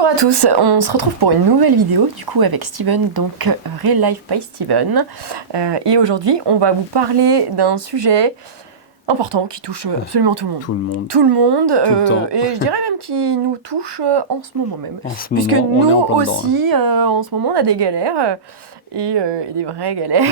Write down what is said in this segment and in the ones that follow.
Bonjour à tous, on se retrouve pour une nouvelle vidéo du coup avec Steven, donc Real Life by Steven. Et aujourd'hui on va vous parler d'un sujet important qui touche absolument tout le monde. Tout le monde. Tout le monde, Tout le temps. et je dirais même qui nous touche en ce moment même. En ce Puisque moment, on est nous en plein dedans, aussi, en ce moment on a des galères. Et des vraies galères.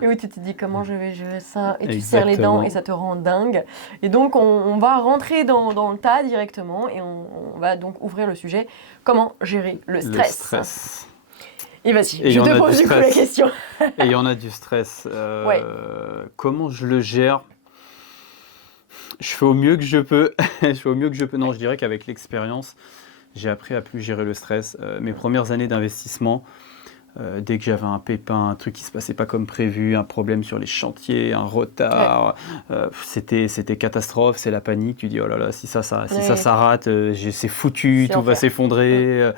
Et où tu te dis comment je vais gérer ça. Et tu serres les dents et ça te rend dingue. Et donc on va rentrer dans le tas directement. Et on va donc ouvrir le sujet. Comment gérer le stress. Et vas-y, je te pose du coup la question. Et il y en a du stress. Ouais. Comment je le gère? Je fais au mieux que je peux. Non, je dirais qu'avec l'expérience, j'ai appris à plus gérer le stress. Mes premières années d'investissement, dès que j'avais un pépin, un truc qui se passait pas comme prévu, un problème sur les chantiers, un retard, c'était catastrophe, c'est la panique. Tu dis oh là là, si ça rate, c'est foutu, tout va s'effondrer.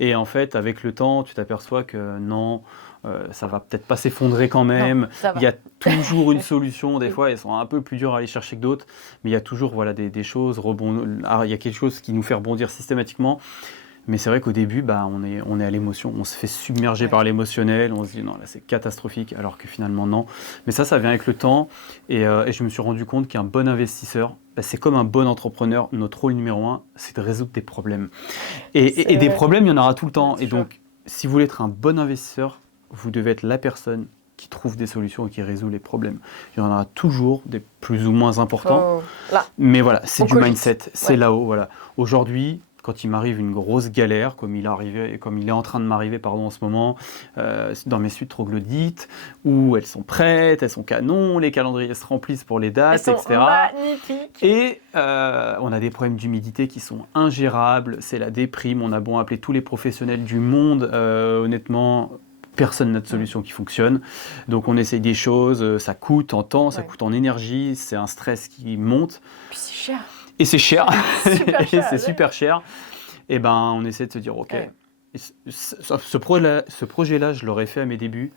Et en fait, avec le temps, tu t'aperçois que non. Ça va peut-être pas s'effondrer quand même. Non, il y a toujours une solution. Des fois, elles sont un peu plus dures à aller chercher que d'autres, mais il y a toujours des choses. Il y a quelque chose qui nous fait rebondir systématiquement. Mais c'est vrai qu'au début, on est à l'émotion, on se fait submerger par l'émotionnel, on se dit non, là c'est catastrophique, alors que finalement non. Mais ça vient avec le temps, et je me suis rendu compte qu'un bon investisseur, c'est comme un bon entrepreneur, notre rôle numéro 1, c'est de résoudre des problèmes. Et des problèmes, il y en aura tout le temps. Et donc, si vous voulez être un bon investisseur, vous devez être la personne qui trouve des solutions et qui résout les problèmes. Il y en aura toujours des plus ou moins importants, mais voilà, c'est du mindset, c'est là-haut. Voilà. Aujourd'hui, quand il m'arrive une grosse galère, comme il est en train de m'arriver en ce moment, dans mes suites troglodytes, où elles sont prêtes, elles sont canons, les calendriers se remplissent pour les dates, etc. Magnifiques. Et on a des problèmes d'humidité qui sont ingérables, c'est la déprime, on a beau appeler tous les professionnels du monde, honnêtement, personne n'a de solution qui fonctionne. Donc on essaye des choses, ça coûte en temps, ça coûte en énergie, c'est un stress qui monte. Puis c'est cher. Et c'est cher, c'est super cher. Et on essaie de se dire, ok, ce projet-là, je l'aurais fait à mes débuts.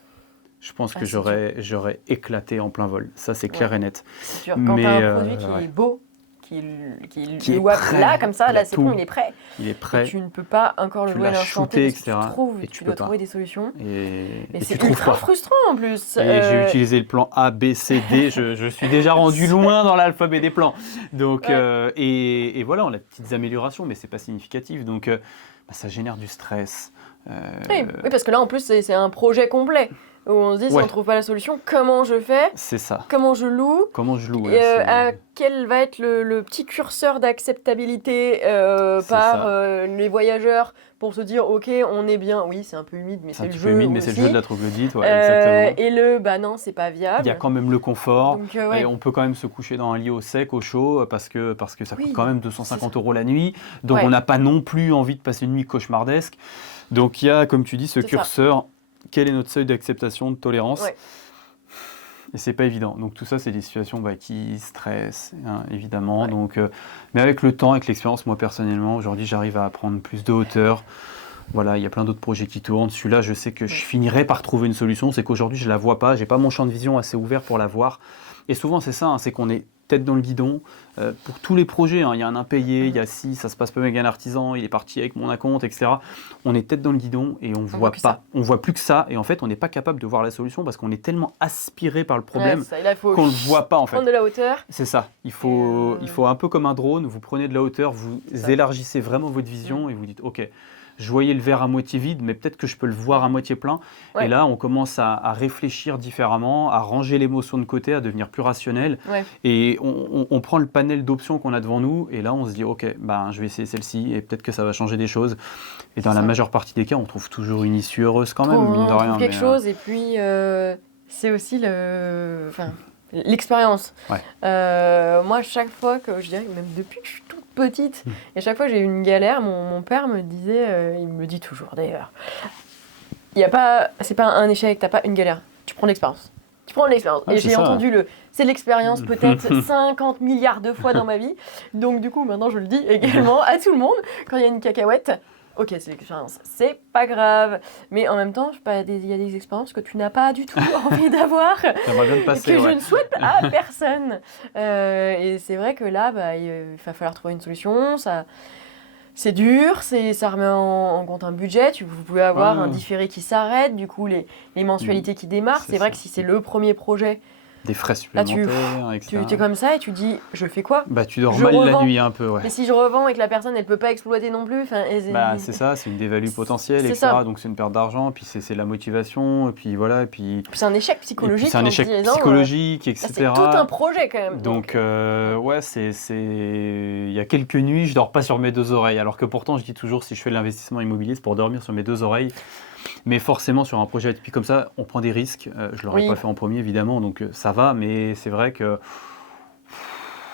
Je pense que j'aurais éclaté en plein vol. Ça, c'est clair et net. C'est sûr. Quand tu as un produit qui est beau, qui est louable là, comme ça, là c'est bon, il est prêt. Il est prêt. Et tu ne peux pas encore le jouer à l'instant T, etc. Tu dois trouver des solutions. Et c'est ultra frustrant en plus. Et j'ai utilisé le plan A, B, C, D. Je suis déjà rendu loin dans l'alphabet des plans. Donc, et voilà, on a de petites améliorations, mais c'est pas significatif. Donc, ça génère du stress. Oui, parce que là, en plus, c'est un projet complet. Où on se dit, si on ne trouve pas la solution, comment je fais? C'est ça. Comment je loue? Quel va être le petit curseur d'acceptabilité par les voyageurs pour se dire, ok, on est bien. Oui, c'est un peu humide, mais c'est le jeu. Mais c'est le jeu de la troglodyte, exactement. Et non, c'est pas viable. Il y a quand même le confort. Donc, et on peut quand même se coucher dans un lit au sec, au chaud, parce que ça coûte quand même 250 € la nuit. Donc on n'a pas non plus envie de passer une nuit cauchemardesque. Donc il y a, comme tu dis, ce curseur. Quel est notre seuil d'acceptation, de tolérance? Et c'est pas évident. Donc tout ça, c'est des situations qui stressent, évidemment. Donc, mais avec le temps, avec l'expérience, moi personnellement, aujourd'hui, j'arrive à prendre plus de hauteur. Voilà, il y a plein d'autres projets qui tournent. Celui-là, je sais que je finirai par trouver une solution. C'est qu'aujourd'hui, je la vois pas. J'ai pas mon champ de vision assez ouvert pour la voir. Et souvent, c'est ça, c'est qu'on est tête dans le guidon pour tous les projets. Il y a un impayé, il y a ça se passe pas avec un artisan, il est parti avec mon acompte, etc. On est tête dans le guidon et on voit pas. On voit plus que ça et en fait, on n'est pas capable de voir la solution parce qu'on est tellement aspiré par le problème qu'on le voit pas en fait. Prendre de la hauteur. C'est ça. Il faut un peu comme un drone. Vous prenez de la hauteur, vous élargissez vraiment votre vision et vous dites OK. Je voyais le verre à moitié vide, mais peut-être que je peux le voir à moitié plein. Et là, on commence à réfléchir différemment, à ranger l'émotion de côté, à devenir plus rationnel. Et on prend le panel d'options qu'on a devant nous. Et là, on se dit, OK, je vais essayer celle-ci et peut-être que ça va changer des choses. Et dans la majeure partie des cas, on trouve toujours une issue heureuse quand même, mine de rien. On trouve quelque chose et puis c'est aussi l'expérience. Moi, chaque fois que, je dirais même depuis que je suis toute petite, et chaque fois que j'ai eu une galère, mon père me disait, il me dit toujours d'ailleurs, c'est pas un échec, t'as pas une galère, tu prends l'expérience. Et j'ai entendu c'est l'expérience peut-être 50 milliards de fois dans ma vie. Donc du coup, maintenant je le dis également à tout le monde, quand il y a une cacahuète, ok, c'est l'expérience, c'est pas grave. Mais en même temps, il y a des expériences que tu n'as pas du tout envie d'avoir, que je ne souhaite à personne. Et c'est vrai que là, il va falloir trouver une solution. c'est dur, ça remet en compte un budget, vous pouvez avoir Ouais. un différé qui s'arrête, du coup les mensualités qui démarrent. C'est C'est vrai ça. que si c'est le premier projet, Des frais là supplémentaires, etc. tu es comme ça et tu dis je fais quoi? Bah, tu dors Je mal la revends. nuit un peu, ouais. Mais si je revends et que la personne elle peut pas exploiter non plus, Bah, c'est ça, c'est une dévalue potentielle, c'est etc. ça. Donc c'est une perte d'argent, puis c'est la motivation, et puis voilà, C'est un échec et puis psychologique. c'est un en échec se disant, psychologique, là, etc. c'est tout un projet quand même. Donc, ouais, il y a quelques nuits, je dors pas sur mes deux oreilles. Alors que pourtant, je dis toujours, si je fais de l'investissement immobilier, c'est pour dormir sur mes deux oreilles. Mais forcément, sur un projet atypique comme ça, on prend des risques. Je l'aurais Oui. pas fait en premier, évidemment, donc ça va. Mais c'est vrai que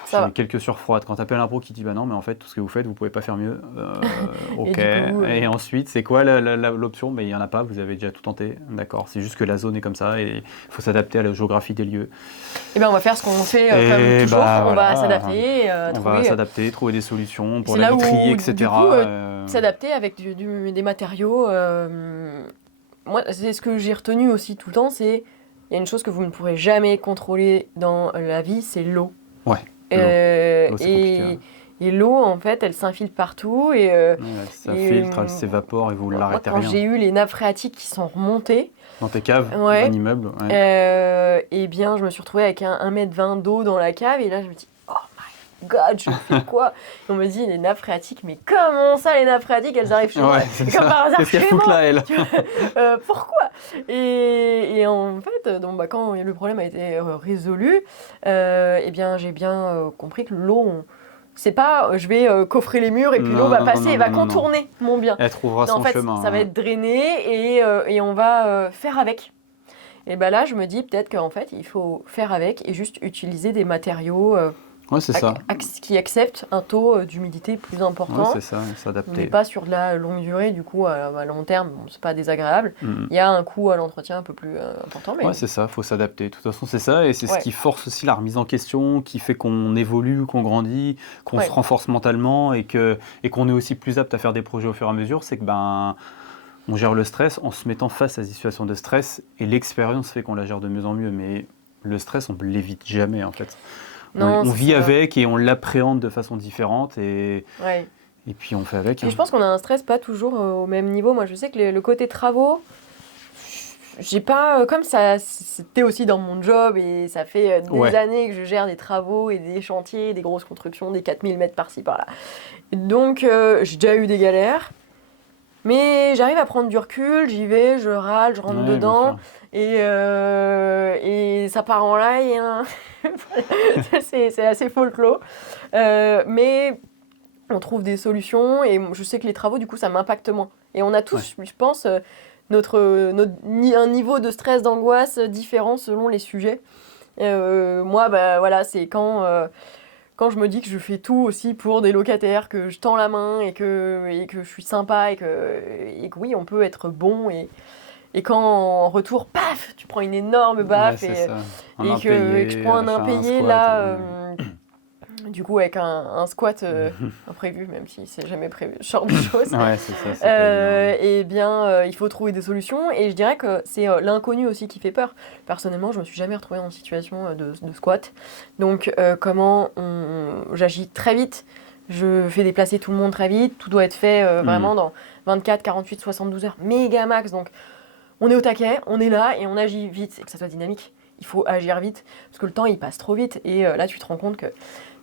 Ça va. j'ai quelques surfroides. Quand tu appelles un pro qui dit, bah non, mais en fait, tout ce que vous faites, vous pouvez pas faire mieux. Ok. du coup, Et ensuite, c'est quoi l'option? Mais il y en a pas, vous avez déjà tout tenté. D'accord. C'est juste que la zone est comme ça et il faut s'adapter à la géographie des lieux. Et ben on va faire ce qu'on fait Et comme toujours. bah, On va voilà. s'adapter, On va s'adapter, trouver des solutions pour c'est la là où, vitrier, du etc. coup, s'adapter avec des matériaux. Moi, c'est ce que j'ai retenu aussi tout le temps, il y a une chose que vous ne pourrez jamais contrôler dans la vie, c'est l'eau. Ouais, Euh, l'eau, c'est compliqué, et hein. et l'eau, en fait, elle s'infiltre partout. Ouais, ça Et, filtre, elle s'évapore et vous moi, l'arrêtez quand rien. j'ai eu les nappes phréatiques qui sont remontées, Dans tes caves, Ouais. un immeuble, ouais. eh bien, je me suis retrouvée avec un 1,20 m d'eau dans la cave. Et là, je me dis, oh my god, je fais quoi? Et on me dit, les nappes phréatiques, mais comment ça, les nappes phréatiques, elles arrivent chez moi? Ouais, c'est Et ça. comme par hasard, Qu'est-ce qu'elle chez fout moi. là, elle? Pourquoi? Et en fait, donc, quand le problème a été résolu, eh bien, j'ai bien compris que l'eau, c'est pas je vais coffrer les murs et puis Non, l'eau va non, passer non, et va non, non. contourner mon bien. Elle trouvera Non, en son fait, chemin. ça va être drainé et on va faire avec. Et ben là, je me dis peut-être qu'en fait, il faut faire avec et juste utiliser des matériaux Ouais, c'est ça. qui acceptent un taux d'humidité plus Ouais, important. c'est ça, On n'est s'adapter. pas sur de la longue durée, du coup, à long terme, bon, c'est pas désagréable. Mhm. Il y a un coût à l'entretien un peu plus important. Mais Ouais, c'est ça, faut s'adapter. De toute façon, c'est ça, et c'est Ouais. ce qui force aussi la remise en question, qui fait qu'on évolue, qu'on grandit, qu'on Ouais. se renforce mentalement et qu'on est aussi plus apte à faire des projets au fur et à mesure. C'est que on gère le stress en se mettant face à des situations de stress, et l'expérience fait qu'on la gère de mieux en mieux. Mais le stress, on ne l'évite jamais en fait. Non, On c'est vit ça. avec et on l'appréhende de façon différente, et Ouais. puis on fait avec. Et je pense qu'on a un stress pas toujours au même niveau. Moi, je sais que le côté travaux, j'ai pas. Comme ça, c'était aussi dans mon job et ça fait des Ouais. années que je gère des travaux et des chantiers, des grosses constructions, des 4000 mètres par-ci par-là. Donc, j'ai déjà eu des galères. Mais j'arrive à prendre du recul, j'y vais, je râle, je rentre Ouais, bien dedans. sûr. Et ça part en live. Hein. c'est assez folklore. Mais on trouve des solutions et je sais que les travaux, du coup, ça m'impacte moins. Et on a tous, je pense, un niveau de stress, d'angoisse différent selon les sujets. Moi, voilà, c'est quand je me dis que je fais tout aussi pour des locataires, que je tends la main et que je suis sympa et que oui, on peut être bon. Et quand en retour, paf, tu prends une énorme baffe Ouais, c'est ça. Un et que tu prends un machin, impayé squat, là. Du coup, avec un squat imprévu, même si c'est jamais prévu, ce genre de choses. Ouais, c'est ça. C'est pas évident. Eh bien, il faut trouver des solutions. Et je dirais que c'est l'inconnu aussi qui fait peur. Personnellement, je me suis jamais retrouvée en situation de squat. Donc, comment j'agis très vite. Je fais déplacer tout le monde très vite. Tout doit être fait vraiment dans 24, 48, 72 heures, méga max. Donc, on est au taquet, on est là et on agit vite. Et que ça soit dynamique, il faut agir vite. Parce que le temps, il passe trop vite. Et là, tu te rends compte que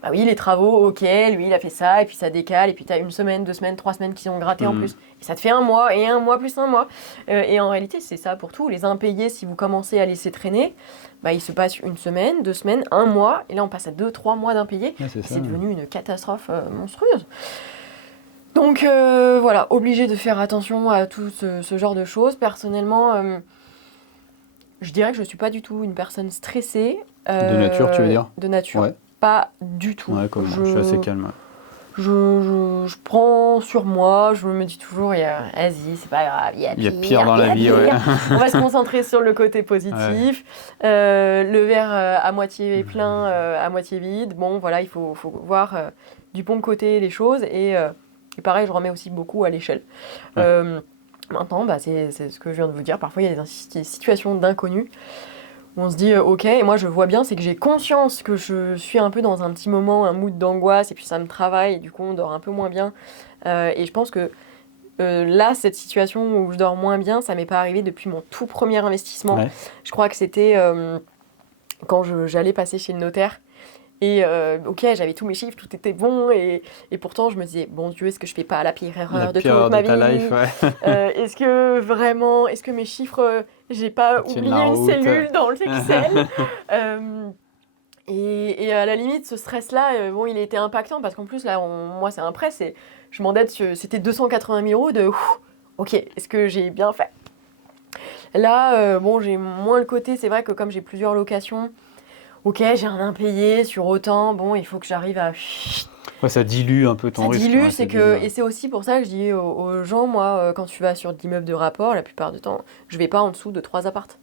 bah oui, les travaux, ok, lui, il a fait ça, et puis ça décale, et puis tu as 1 semaine, 2 semaines, 3 semaines qui ont gratté en plus. Et ça te fait 1 mois, et 1 mois plus 1 mois. Et en réalité, c'est ça pour tout. Les impayés, si vous commencez à laisser traîner, bah, il se passe 1 semaine, 2 semaines, 1 mois, et là, on passe à 2, 3 mois d'impayés. Ouais, c'est Et ça. c'est devenu une catastrophe monstrueuse. Donc voilà, obligé de faire attention à tout ce genre de choses. Personnellement, je dirais que je ne suis pas du tout une personne stressée. De nature, tu veux dire? De nature. Ouais. Pas du tout. Ouais, comme moi, je suis assez calme. Je prends sur moi, je me dis toujours, vas-y, c'est pas grave, il y a pire dans la vie, pire. ouais. On va se concentrer sur le côté positif. Le verre à moitié plein, à moitié vide. Bon, voilà, il faut voir du bon côté les choses. Et pareil, je remets aussi beaucoup à l'échelle. Maintenant, c'est ce que je viens de vous dire. Parfois, il y a des situations d'inconnu où on se dit ok, et moi je vois bien, c'est que j'ai conscience que je suis un peu dans un petit moment, un mood d'angoisse, et puis ça me travaille, et du coup on dort un peu moins bien. Et je pense que là, cette situation où je dors moins bien, ça m'est pas arrivé depuis mon tout premier investissement. Ouais. Je crois que c'était quand j'allais passer chez le notaire. Et ok, j'avais tous mes chiffres, tout était bon, et pourtant je me disais, bon Dieu, est-ce que je fais pas la pire erreur La de pire toute heure ma de ta vie? life, ouais. Est-ce que mes chiffres, j'ai pas Tiennent oublié la une route. cellule dans l'Excel? Et à la limite, ce stress-là, bon, il était impactant parce qu'en plus, là, moi, c'est un prêt, je m'endette, c'était 280 000 euros de ok, est-ce que j'ai bien fait? Là, bon, j'ai moins le côté, c'est vrai que comme j'ai plusieurs locations, ok, j'ai un impayé sur autant, bon, il faut que j'arrive à. Ouais, ça dilue un peu ton Ça risque. dilue, Ouais, c'est ça que. dilue, Et c'est aussi pour ça que je dis aux gens, moi, quand tu vas sur de l'immeuble de rapport, la plupart du temps, je vais pas en dessous de 3 appartes.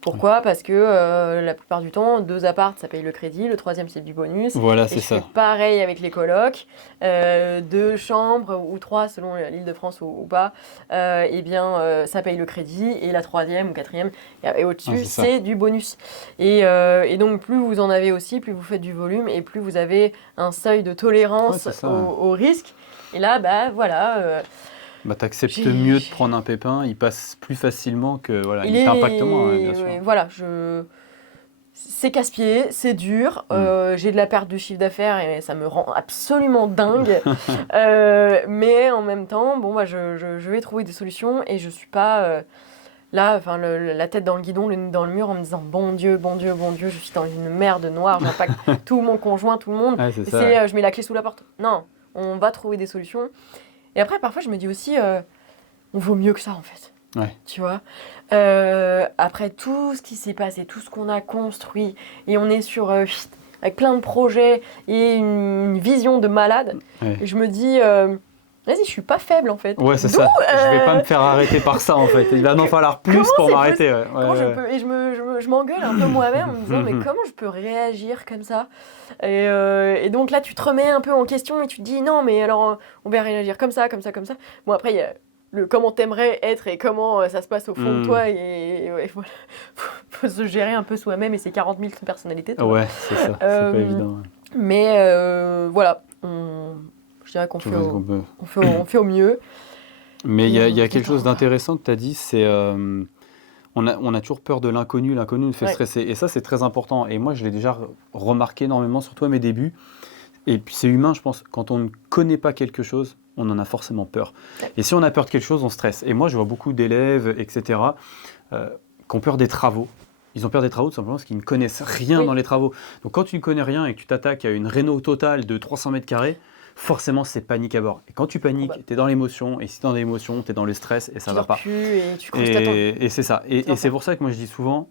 Pourquoi? Parce que la plupart du temps, 2 appartes, ça paye le crédit, le troisième, c'est du bonus. Voilà, Et c'est je fais ça. pareil avec les colocs. 2 chambres ou 3 selon l'Île-de-France ou pas, eh bien, ça paye le crédit. Et la troisième ou quatrième, et au-dessus, C'est ça. c'est du bonus. Et donc, plus vous en avez aussi, plus vous faites du volume et plus vous avez un seuil de Ouais, tolérance c'est ça. au risque. Et là, bah voilà. Bah, t'acceptes J'ai- mieux de prendre un pépin, il passe plus facilement que. Voilà, il il t'impacte moins, ouais, est. bien sûr. Ouais, voilà, c'est casse-pied, c'est dur, j'ai de la perte de chiffre d'affaires et ça me rend absolument dingue. Mais en même temps, bon, bah, je vais trouver des solutions et je suis pas là, enfin, la tête dans le guidon, le nez dans le mur en me disant bon Dieu, bon Dieu, bon Dieu, je suis dans une merde noire, j'impacte tout mon conjoint, tout le monde. Ouais, c'est Et ça. c'est Ouais. je mets la clé sous la porte. Non, on va trouver des solutions. Et après, parfois, je me dis aussi, on vaut mieux que ça en fait. Ouais. Tu vois, après tout ce qui s'est passé, tout ce qu'on a construit, et on est sur avec plein de projets et une vision de malade. Ouais. Et je me dis, vas-y, je suis pas faible en fait. Ouais, c'est D'où, ça. Je vais pas me faire arrêter par ça en fait. Il va en falloir plus comment pour c'est m'arrêter. Ouais. comment Ouais, je ouais. peux, et je m'engueule un peu moi-même en me disant, mais comment je peux réagir comme ça? Et donc là, tu te remets un peu en question et tu te dis, non, mais alors on va réagir comme ça, comme ça, comme ça. Bon, après, il y a le comment t'aimerais être et comment ça se passe au fond de toi. Et voilà, faut se gérer un peu soi-même et ses 40 000 personnalités. Tu vois. Ouais, c'est ça. C'est pas Euh, évident. Ouais. Mais voilà, je dirais qu'on Tu fait, vois ce qu'on peut. on fait au mieux. Mais il Et y a on quelque fait chose ça, voilà. d'intéressant que tu as dit, c'est on a toujours peur de l'inconnu, l'inconnu nous fait Ouais. stresser. Et ça, c'est très important. Et moi, je l'ai déjà remarqué énormément, surtout à mes débuts. Et puis c'est humain, je pense, quand on ne connaît pas quelque chose, on en a forcément peur. Ouais. Et si on a peur de quelque chose, on stresse. Et moi, je vois beaucoup d'élèves, etc., qui ont peur des travaux. Ils ont peur des travaux tout simplement parce qu'ils ne connaissent rien Oui. dans les travaux. Donc quand tu ne connais rien et que tu t'attaques à une réno totale de 300 mètres carrés, forcément c'est panique à bord. Et quand tu paniques, Probable. tu es dans l'émotion. Et si tu es dans l'émotion, tu es dans le stress et ça Tu va dors pas. plus et tu creuses ta tombe. Et c'est ça. C'est Et c'est pour ça que moi je dis souvent,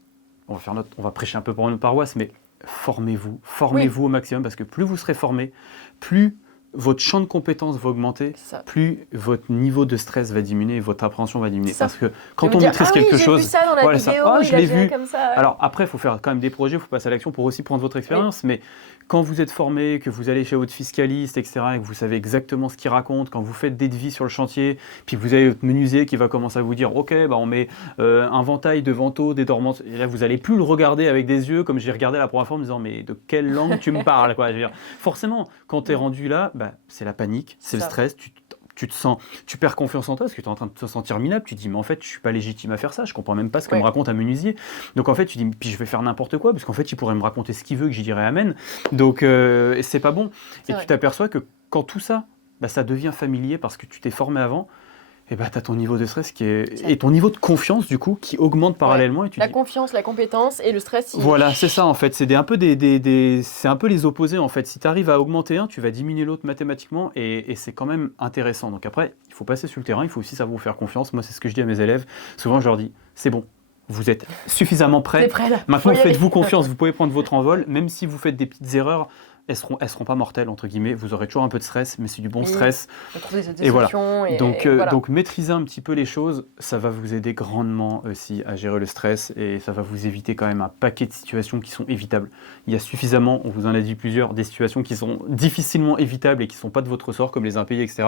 on va prêcher un peu pour une paroisse, mais formez-vous au maximum parce que plus vous serez formé, plus votre champ de compétences va augmenter, C'est ça. plus votre niveau de stress va diminuer, votre appréhension va diminuer. C'est ça. Parce que De quand me on dire, maîtrise ah oui, quelque j'ai chose, vu ça dans la voilà, ça. vidéo, Ah, il je a l'ai géré vu. comme ça. Alors après, il faut faire quand même des projets, il faut passer à l'action pour aussi prendre votre expérience. Mais quand vous êtes formé, que vous allez chez votre fiscaliste, etc., et que vous savez exactement ce qu'il raconte, quand vous faites des devis sur le chantier, puis que vous avez votre menuisier qui va commencer à vous dire, ok, bah on met un ventail de vantaux, des dormants, et là vous n'allez plus le regarder avec des yeux comme j'ai regardé la première fois en me disant, mais de quelle langue tu me parles, quoi. Je veux dire, forcément, quand tu es rendu là, bah, c'est la panique, c'est le Ça. stress, tu te sens, tu perds confiance en toi parce que tu es en train de te sentir minable. Tu te dis, mais en fait, je suis pas légitime à faire ça. Je comprends même pas ce que Ouais. me raconte un menuisier. Donc en fait, tu dis, puis je vais faire n'importe quoi parce qu'en fait, il pourrait me raconter ce qu'il veut que j'y dirais amen. Donc c'est pas bon. C'est Et vrai. tu t'aperçois que quand tout ça, bah, ça devient familier parce que tu t'es formé avant. Et bah, tu as ton niveau de stress et ton niveau de confiance du coup qui augmente parallèlement et tu La dis, confiance, la compétence et le stress. voilà, c'est ça en fait. C'est c'est un peu les opposés en fait. Si tu arrives à augmenter un, tu vas diminuer l'autre mathématiquement et c'est quand même intéressant. Donc après, il faut passer sur le terrain, il faut aussi savoir vous faire confiance. Moi, c'est ce que je dis à mes élèves. Souvent, je leur dis, c'est bon, vous êtes suffisamment T'es prêts. prêt là. Maintenant, Faut y aller. faites-vous confiance, vous pouvez prendre votre envol, même si vous faites des petites erreurs. elles seront pas mortelles, entre guillemets. Vous aurez toujours un peu de stress, mais c'est du bon Et stress. de trouver des Et voilà. solutions. Donc, voilà. donc maîtriser un petit peu les choses, ça va vous aider grandement aussi à gérer le stress et ça va vous éviter quand même un paquet de situations qui sont évitables. Il y a suffisamment, on vous en a dit plusieurs, des situations qui sont difficilement évitables et qui ne sont pas de votre ressort, comme les impayés, etc.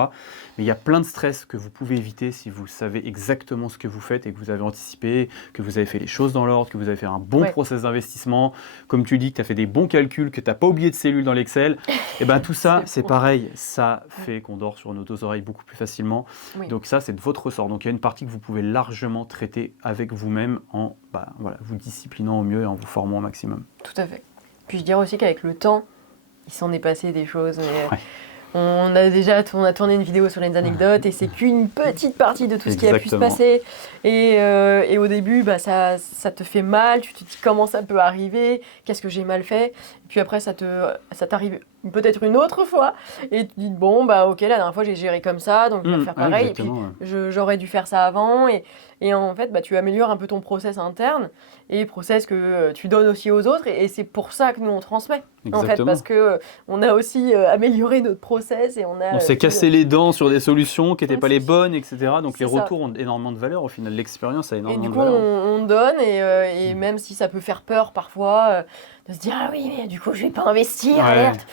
Mais il y a plein de stress que vous pouvez éviter si vous savez exactement ce que vous faites et que vous avez anticipé, que vous avez fait les choses dans l'ordre, que vous avez fait un bon process d'investissement, comme tu dis, que tu as fait des bons calculs, que tu n'as pas oublié de cellules dans l'Excel. Et bien tout ça, c'est pareil, ça fait qu'on dort sur nos deux oreilles beaucoup plus facilement. Oui. Donc ça, c'est de votre ressort. Donc il y a une partie que vous pouvez largement traiter avec vous-même en vous disciplinant au mieux et en vous formant au maximum. Tout à fait. Puis je dirais aussi qu'avec le temps, il s'en est passé des choses. Mais Ouais. on a tourné une vidéo sur les anecdotes et c'est qu'une petite partie de tout ce qui a pu se passer. Et au début, ça te fait mal, tu te dis comment ça peut arriver, qu'est-ce que j'ai mal fait. Et puis après, ça t'arrive peut-être une autre fois et tu te dis bon, ok, la dernière fois j'ai géré comme ça, donc je vais faire pareil. Et puis j'aurais dû faire ça avant. Et en fait, tu améliores un peu ton process interne et process que tu donnes aussi aux autres. Et c'est pour ça que nous, on transmet. Exactement. En fait, parce qu'on a aussi amélioré notre process et on s'est cassé les dents sur des solutions qui n'étaient pas les bonnes, etc. Donc les retours ont énormément de valeur. Au final, l'expérience a énormément de valeur. Et du coup, on donne et même si ça peut faire peur parfois de se dire ah oui, mais du coup, je vais pas investir, alerte.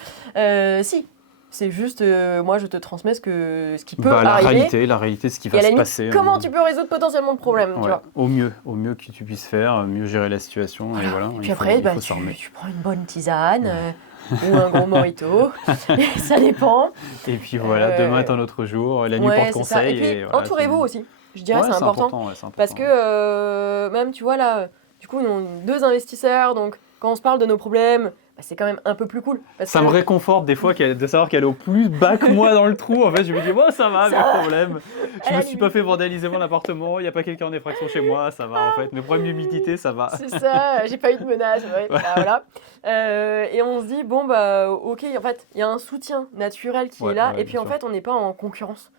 Si. C'est juste, moi, je te transmets ce qui peut arriver. La réalité, ce qui va se passer. Comment tu peux résoudre potentiellement le problème, tu vois. Au mieux que tu puisses faire, mieux gérer la situation. Et voilà, et puis après, tu prends une bonne tisane ou un gros mojito, ça dépend. Et puis voilà, demain est un autre jour, la nuit porte conseil. Et puis, entourez-vous aussi. Je dirais c'est important. Parce que même, tu vois, là, du coup, nous, on est 2 investisseurs, donc quand on se parle de nos problèmes, c'est quand même un peu plus cool. Ça me réconforte des fois de savoir qu'elle est au plus bas que moi dans le trou. En fait, je me dis, ça va, mes problèmes. Je me suis pas fait vandaliser mon appartement, il n'y a pas quelqu'un en effraction chez moi, ça va en fait. Mes problèmes d'humidité, ça va. C'est ça, j'ai pas eu de menace. Voilà. Et on se dit, ok, en fait, il y a un soutien naturel qui est là. Et puis en fait, on n'est pas en concurrence.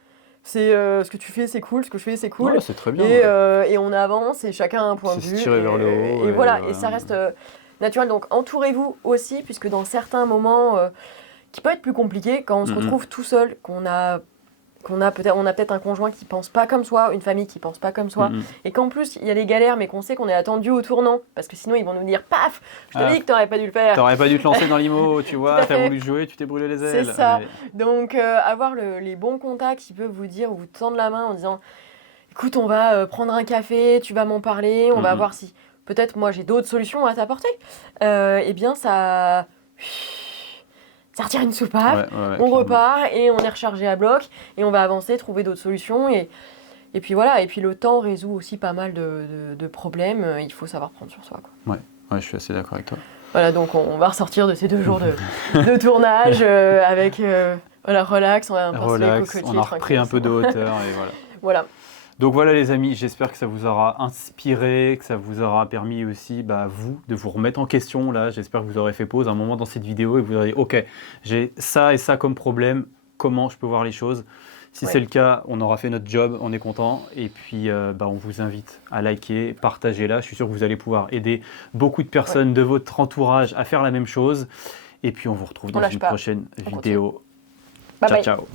C'est ce que tu fais, c'est cool, ce que je fais, c'est cool. C'est très bien. Et on avance et chacun a un point de vue. Se tirer vers le haut. Et voilà, et ça reste naturel. Donc entourez-vous aussi, puisque dans certains moments qui peuvent être plus compliqués, quand on se retrouve tout seul, qu'on a peut-être un conjoint qui pense pas comme soi, une famille qui pense pas comme soi, et qu'en plus il y a des galères, mais qu'on sait qu'on est attendu au tournant, parce que sinon ils vont nous dire paf, je te dis que t'aurais pas dû le faire. T'aurais pas dû te lancer dans l'IMO, tu vois, t'as voulu jouer, tu t'es brûlé les ailes. C'est ça. Donc avoir les bons contacts qui peuvent vous dire ou vous tendre la main en disant écoute, on va prendre un café, tu vas m'en parler, on va voir si peut-être moi j'ai d'autres solutions à t'apporter. Eh bien ça retire une soupape, on repart et on est rechargé à bloc et on va avancer, trouver d'autres solutions et puis voilà. Et puis le temps résout aussi pas mal de problèmes, il faut savoir prendre sur soi, quoi. Ouais, je suis assez d'accord avec toi. Voilà, donc on va ressortir de ces 2 jours de tournage avec relax, on va penser les cocotiers, on a repris un peu de hauteur et voilà. Voilà. Donc voilà les amis, j'espère que ça vous aura inspiré, que ça vous aura permis aussi, vous, de vous remettre en question. Là, j'espère que vous aurez fait pause un moment dans cette vidéo et que vous aurez dit, ok, j'ai ça et ça comme problème, comment je peux voir les choses. Si c'est le cas, on aura fait notre job, on est content. Et puis, on vous invite à liker, partager là. Je suis sûr que vous allez pouvoir aider beaucoup de personnes de votre entourage à faire la même chose. Et puis, on vous retrouve dans une prochaine vidéo. Ciao, ciao.